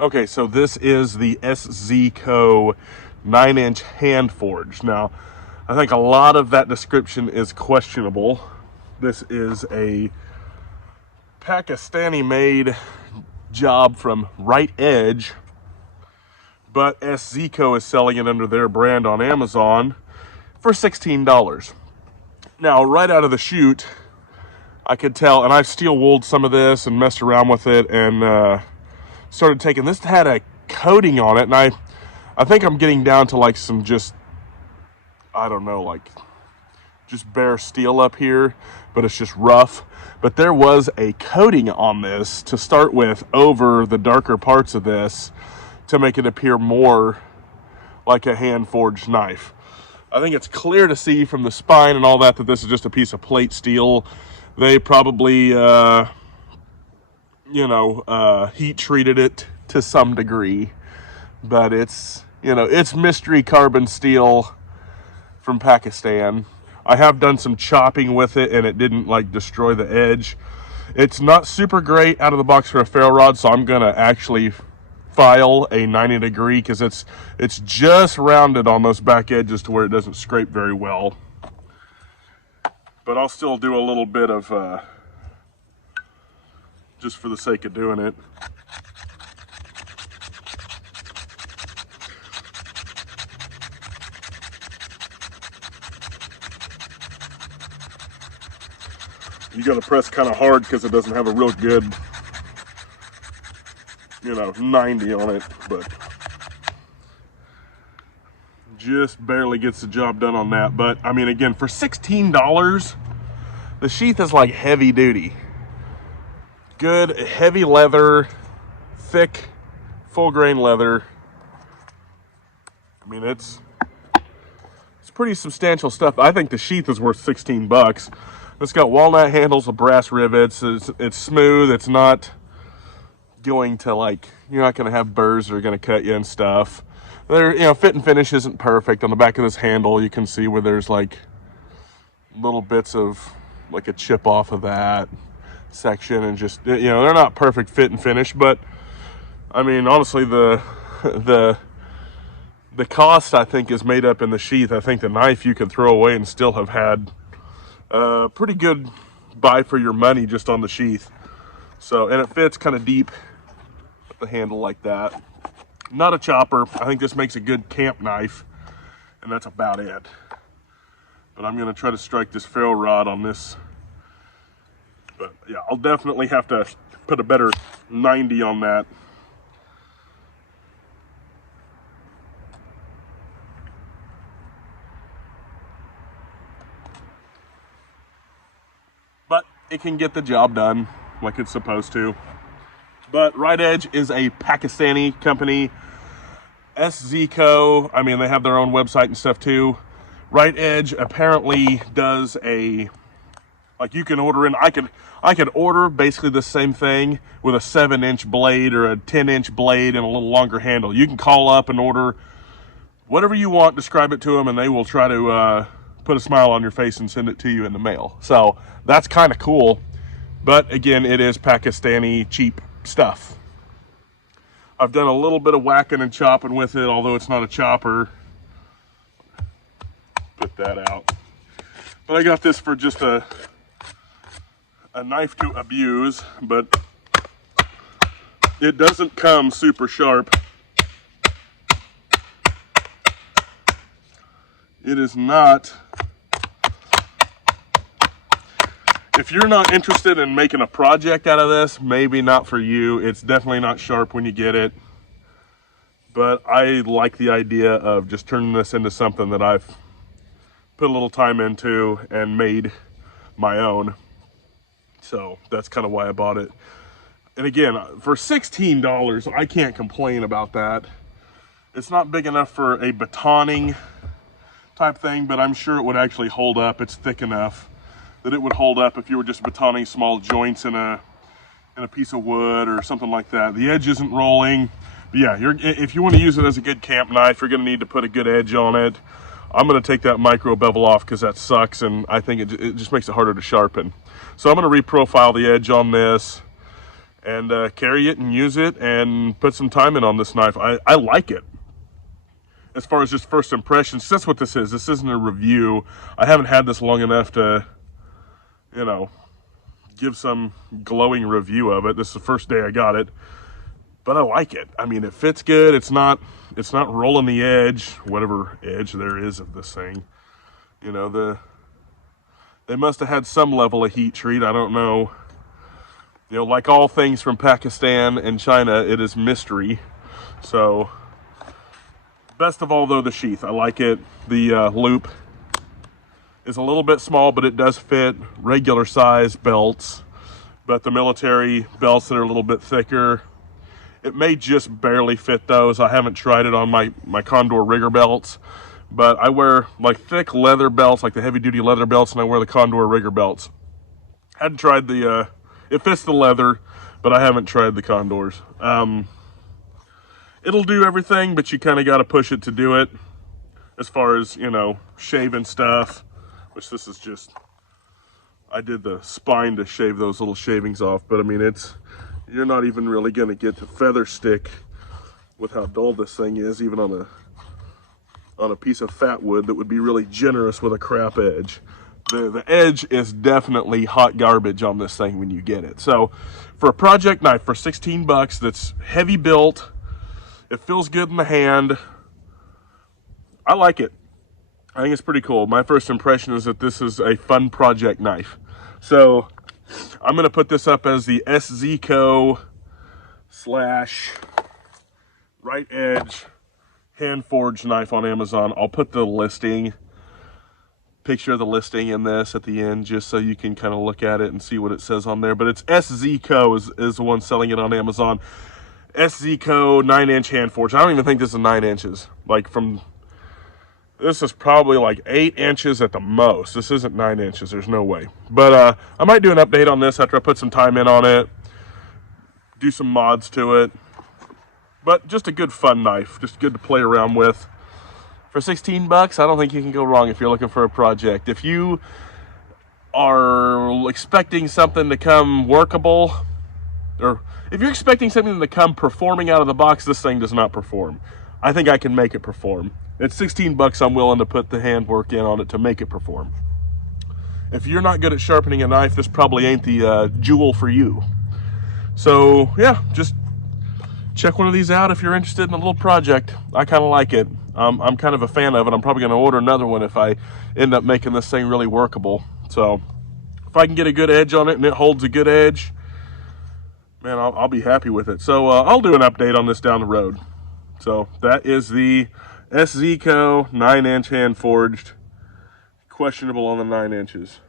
Okay, so this is the Szco 9-inch hand forged. Now, I think a lot of that description is questionable. This is a Pakistani-made job from Right Edge, but Szco is selling it under their brand on Amazon for $16. Now, right out of the chute, I could tell, and I've steel wooled some of this and messed around with it, and started taking, this had a coating on it, and I think I'm getting down to like some just, I don't know, like just bare steel up here, but it's just rough. But there was a coating on this to start with over the darker parts of this to make it appear more like a hand forged knife. I think it's clear to see from the spine and all that this is just a piece of plate steel. They probably heat treated it to some degree, but it's mystery carbon steel from Pakistan. I have done some chopping with it and it didn't like destroy the edge. It's not super great out of the box for a ferro rod, so I'm gonna actually file a 90 degree because it's just rounded on those back edges to where it doesn't scrape very well. But I'll still do a little bit of just for the sake of doing it. You gotta press kind of hard because it doesn't have a real good, 90 on it, but just barely gets the job done on that. But I mean, again, for $16, the sheath is like heavy duty. Good heavy leather, thick, full grain leather. I mean, it's pretty substantial stuff. I think the sheath is worth 16 bucks. It's got walnut handles with brass rivets. It's smooth. It's not going to you're not going to have burrs that are going to cut you and stuff. Fit and finish isn't perfect. On the back of this handle, you can see where there's like little bits of like a chip off of that section, and just they're not perfect fit and finish, but I mean, honestly, the cost I think is made up in the sheath. I think the knife you could throw away and still have had a pretty good buy for your money just on the sheath. So, and it fits kind of deep with the handle like that. Not a chopper. I think this makes a good camp knife, and that's about it. But I'm going to try to strike this ferro rod on this. But yeah, I'll definitely have to put a better 90 on that. But it can get the job done like it's supposed to. But Right Edge is a Pakistani company. Szco, I mean, they have their own website and stuff too. Right Edge apparently does you can order in, I could order basically the same thing with a 7-inch blade or a 10-inch blade and a little longer handle. You can call up and order whatever you want, describe it to them, and they will try to put a smile on your face and send it to you in the mail. So that's kind of cool. But again, it is Pakistani cheap stuff. I've done a little bit of whacking and chopping with it, although it's not a chopper. Put that out. But I got this for just a knife to abuse, but it doesn't come super sharp. It is not. If you're not interested in making a project out of this, maybe not for you. It's definitely not sharp when you get it. But I like the idea of just turning this into something that I've put a little time into and made my own. So that's kind of why I bought it. And again, for $16, I can't complain about that. It's not big enough for a batoning type thing, but I'm sure it would actually hold up. It's thick enough that it would hold up if you were just batoning small joints in a piece of wood or something like that. The edge isn't rolling. But yeah, if you want to use it as a good camp knife, you're going to need to put a good edge on it. I'm going to take that micro bevel off because that sucks, and I think it just makes it harder to sharpen. So I'm going to reprofile the edge on this and carry it and use it and put some time in on this knife. I like it. As far as just first impressions, that's what this is. This isn't a review. I haven't had this long enough to, you know, give some glowing review of it. This is the first day I got it, but I like it. I mean, it fits good. It's not rolling the edge, whatever edge there is of this thing. You know, they must have had some level of heat treat. I don't know. You know, like all things from Pakistan and China, it is mystery. So, best of all, though, the sheath. I like it. The loop is a little bit small, but it does fit regular size belts. But the military belts that are a little bit thicker, it may just barely fit those. I haven't tried it on my Condor rigger belts, but I wear like thick leather belts, like the heavy duty leather belts, and I wear the Condor rigger belts. Hadn't tried the, it fits the leather, but I haven't tried the Condors. It'll do everything, but you kind of got to push it to do it. As far as, you know, shaving stuff, which this is just, I did the spine to shave those little shavings off, but I mean, you're not even really going to get to feather stick with how dull this thing is, even on a piece of fat wood that would be really generous with a crap edge. The edge is definitely hot garbage on this thing when you get it. So for a project knife for 16 bucks, that's heavy built, it feels good in the hand, I like it. I think it's pretty cool. My first impression is that this is a fun project knife. So I'm going to put this up as the Szco / right edge hand forged knife on Amazon. I'll put the picture of the listing in this at the end, just so you can kind of look at it and see what it says on there. But it's Szco is the one selling it on Amazon. Szco 9-inch hand forged. I don't even think this is 9 inches. This is probably like 8 inches at the most. This isn't 9 inches. There's no way. But I might do an update on this after I put some time in on it. Do some mods to it. But just a good fun knife. Just good to play around with. For 16 bucks, I don't think you can go wrong if you're looking for a project. If you are expecting something to come workable, or if you're expecting something to come performing out of the box, this thing does not perform. I think I can make it perform. At 16 bucks, I'm willing to put the handwork in on it to make it perform. If you're not good at sharpening a knife, this probably ain't the jewel for you. So, yeah, just check one of these out if you're interested in a little project. I kind of like it. I'm kind of a fan of it. I'm probably going to order another one if I end up making this thing really workable. So, if I can get a good edge on it and it holds a good edge, man, I'll be happy with it. So, I'll do an update on this down the road. So, that is the Szco 9-inch hand forged, questionable on the 9 inches.